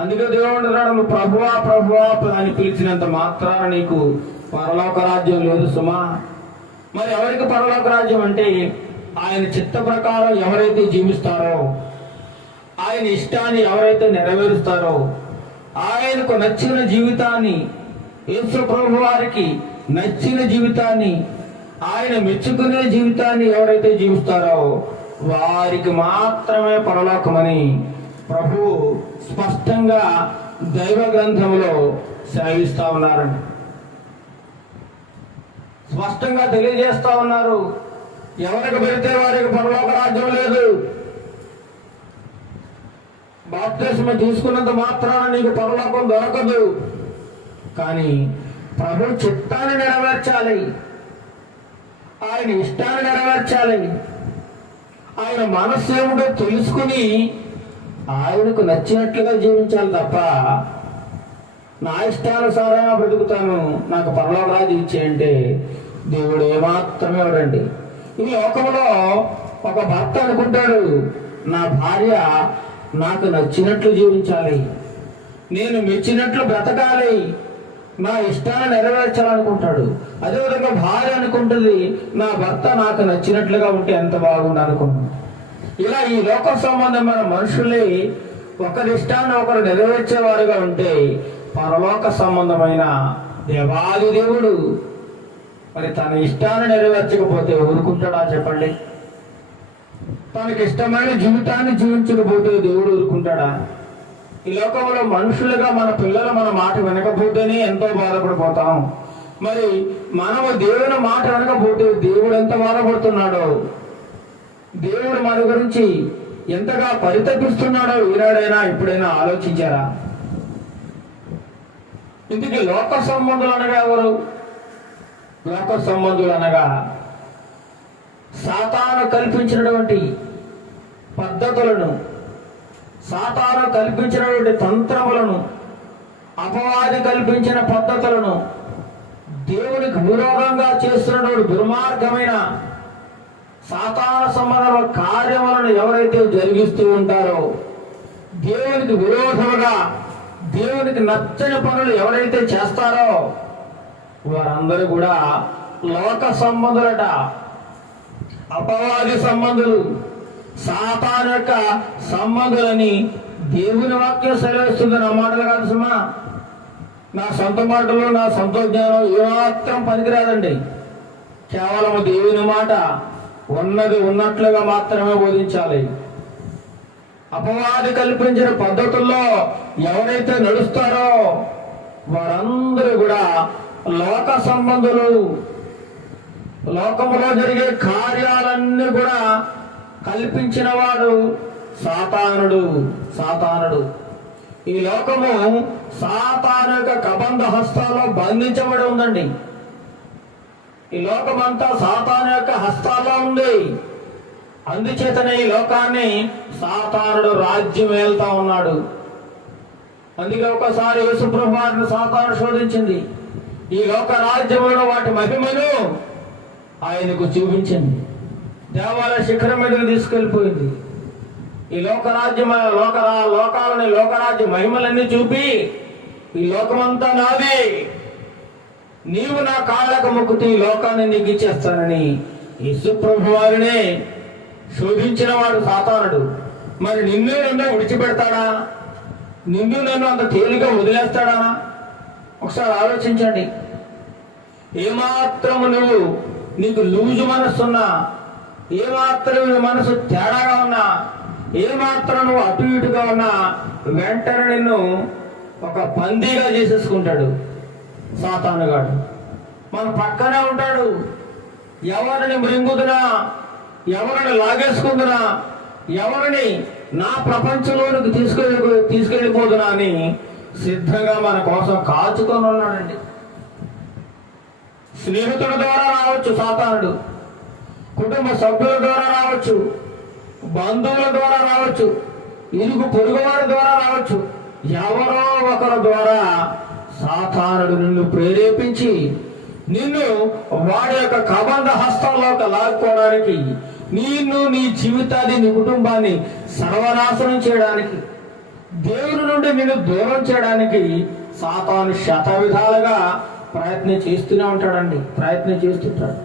అందుకే దేవుడు అంటున్నాడు ప్రభువా ప్రభువా అని పిలిచినంత మాత్రాన నీకు పరలోక రాజ్యం లేదు సుమా. మరి ఎవరికి పరలోక రాజ్యం అంటే ఆయన చిత్త ప్రకారం ఎవరైతే జీవిస్తారో ఆయన ఇష్టాన్ని ఎవరైతే నెరవేరుస్తారో ఆయనకు నచ్చిన జీవితాన్ని యేసు ప్రభు వారికి నచ్చిన జీవితాన్ని ఆయన మెచ్చుకునే జీవితాన్ని ఎవరైతే జీవిస్తారో వారికి మాత్రమే పరలోకమని ప్రభు స్పష్టంగా దైవ గ్రంథంలో సేవిస్తూ ఉన్నారండి. స్పష్టంగా తెలియజేస్తా ఉన్నారు. ఎవరికి పెడితే వారికి పరలోక రాజ్యం లేదు. బాప్తిస్మ తీసుకున్నంత మాత్రాన నీకు పరలోకం దొరకదు. కానీ ప్రభు చిత్తాన్ని నెరవేర్చాలి. ఆయన ఇష్టాన్ని నెరవేర్చాలి. ఆయన మనస్సు ఏమిటో తెలుసుకుని ఆయనకు నచ్చినట్లుగా జీవించాలి తప్ప నా ఇష్టానుసారంగా బ్రతుకుతాను నాకు పర్లోకరాజు ఇచ్చేయంటే దేవుడు ఏమాత్రమే ఎవరండి ఈ లోకంలో ఒక భర్త అనుకుంటాడు నా భార్య నాకు నచ్చినట్లు జీవించాలి. నేను మెచ్చినట్లు బ్రతకాలి నా ఇష్టాన్ని నెరవేర్చాలనుకుంటాడు. అదేవిధంగా భార్య అనుకుంటుంది నా భర్త నాకు నచ్చినట్లుగా ఉంటే ఎంత బాగుండు అనుకుంటుంది. ఇలా ఈ లోక సంబంధమైన మనుషులే ఒకరి ఇష్టాన్ని ఒకరు నెరవేర్చేవారుగా ఉంటే పరలోక సంబంధమైన దేవాది దేవుడు మరి తన ఇష్టాన్ని నెరవేర్చకపోతే ఊరుకుంటాడా చెప్పండి? తనకి ఇష్టమైన జీవితాన్ని జీవించకపోతే దేవుడు ఊరుకుంటాడా? ఈ లోకంలో మనుషులుగా మన పిల్లలు మన మాట వినకపోతేనే ఎంతో బాధపడిపోతాం. మరి మనము దేవుని మాట వినకపోతే దేవుడు ఎంత బాధపడుతున్నాడో దేవుడు మన గురించి ఎంతగా పరితపిస్తున్నాడో ఈనాడైనా ఇప్పుడైనా ఆలోచించారా? ఇందుకే లోక సంబంధులు అనగా ఎవరు? లోక సంబంధులు అనగా సాతాను కల్పించినటువంటి పద్ధతులను సాతాను కల్పించినటువంటి తంత్రములను అపవాది కల్పించిన పద్ధతులను దేవునికి విరోధంగా చేస్తున్నటువంటి దుర్మార్గమైన సాతాన సంబంధమైన కార్యములను ఎవరైతే జరిగిస్తూ ఉంటారో దేవునికి విరోధముగా దేవునికి నచ్చని పనులు ఎవరైతే చేస్తారో వారందరూ కూడా లోక సంబంధులట అపవాది సంబంధులు సాతాన యొక్క సంబంధులని దేవుని వాక్యం సెలవిస్తుంది నా మాటలు కాదు సుమా. నా సొంత మాటలు నా సొంత జ్ఞానం ఏమాత్రం పనికిరాదండి. కేవలం దేవుని మాట ఉన్నది ఉన్నట్లుగా మాత్రమే బోధించాలి. అపవాది కల్పించిన పద్ధతుల్లో ఎవరైతే నడుస్తారో వారందరూ కూడా లోక సంబంధులు. లోకంలో జరిగే కార్యాలన్నీ కూడా కల్పించిన వాడు సాతానుడు సాతానుడు. ఈ లోకము సాతాను యొక్క కబంధ హస్తాల్లో బంధించబడి ఉందండి. ఈ లోకమంతా సాతాను యొక్క హస్తాల్లో ఉంది. అందుచేతనే ఈ లోకాన్ని సాతానుడు రాజ్యం వెళ్తా ఉన్నాడు. అందుకే ఒకసారి యేసుప్రభువారిని సాతాను శోధించింది. ఈ లోక రాజ్యములను వాటి మహిమను ఆయనకు చూపించింది. దేవాలయ శిఖరం మీదకి తీసుకెళ్ళిపోయింది. ఈ లోకరాజ్యం లోక లోకాలని లోకరాజ్య మహిమలన్నీ చూపి ఈ లోకమంతా నాది. నీవు నా కాళ్ళకు మొక్కుతూ లోకాన్ని నీకు ఇచ్చేస్తానని యశుప్రభు వారినే శోధించిన వాడు సాతానుడు. మరి నిన్ను నన్ను విడిచిపెడతాడా? నిన్ను నన్ను అంత తేలిగా వదిలేస్తాడా? ఒకసారి ఆలోచించండి. ఏమాత్రము నువ్వు నీకు లూజు మనస్సున్నా ఏమాత్రం నీ మనసు తేడాగా ఉన్నా ఏమాత్రం నువ్వు అటు ఇటుగా ఉన్నా వెంటనే నిన్ను ఒక బందీగా చేసేసుకుంటాడు. సాతానుగాడు మన పక్కనే ఉంటాడు. ఎవరిని మృంగుదునా? ఎవరిని లాగేసుకుందినా? ఎవరిని నా ప్రపంచంలోనికి తీసుకెళ్ళి తీసుకెళ్ళిపోదునా అని సిద్ధంగా మన కోసం కాచుకొని ఉన్నాడండి. స్నేహితుల ద్వారా రావచ్చు సాతానుడు. కుటుంబ సభ్యుల ద్వారా రావచ్చు. బంధువుల ద్వారా రావచ్చు. ఇరుగు పొరుగు వారి ద్వారా రావచ్చు. ఎవరో ఒకరి ద్వారా సాతానుడు నిన్ను ప్రేరేపించి నిన్ను వాడి యొక్క కబంధ హస్తంలోకి లాక్కోవడానికి నిన్ను నీ జీవితాన్ని నీ కుటుంబాన్ని సర్వనాశనం చేయడానికి దేవుని నుండి నిన్ను దూరం చేయడానికి సాతాను శత విధాలుగా ప్రయత్నం చేస్తూనే ఉంటాడండి ప్రయత్నం చేస్తుంటాడు.